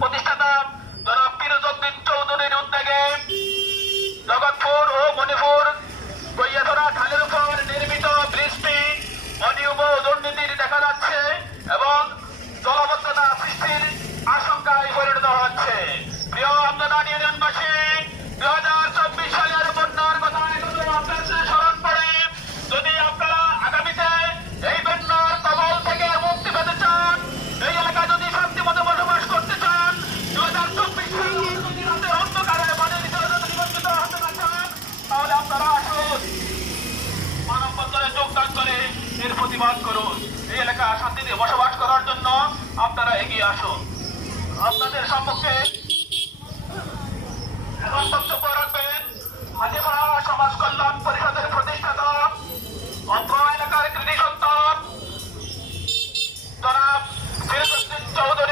প্রতিষ্ঠাতা জনাব ফিরোজউদ্দিন চৌধুরীর উদ্যোগে জগৎপুর ও মণিপুর গইয়াধরা খালের উপর নির্মিত ব্রিজটি অনিয়ম ও দুর্নীতির দেখা যাচ্ছে এবং জলাবদ্ধতা সৃষ্টির আশঙ্কায় পরিণত হচ্ছে। প্রিয় আমদানি ইউনিয়নবাসী, 2024 সালের বন্যার কথা আপনাদের স্মরণ পড়ে যদি আপনারা আগামীতে এই বন্যার কবল থেকে মুক্তি পেতে চান, এই এলাকায় যদি শান্তিমতো বসবাস করতে চান, 2024 সালের অন্ধকারে বাড়ির নিবন্ধিত হতে না চান, তাহলে আপনারা আসুন মানববন্ধনে যোগদান করে এর প্রতিবাদ করুন। এই এলাকা শান্তিতে বসবাস করার জন্য আপনারা এগিয়ে আসুন। আপনাদের সম্মুখে এখন বক্তব্য রাখবেন হাজিপাড়া সমাজ কল্যাণ পরিষদের প্রতিষ্ঠাতা অত্র এলাকার কৃতি সন্তান জনাব ফিরোজউদ্দিন চৌধুরী।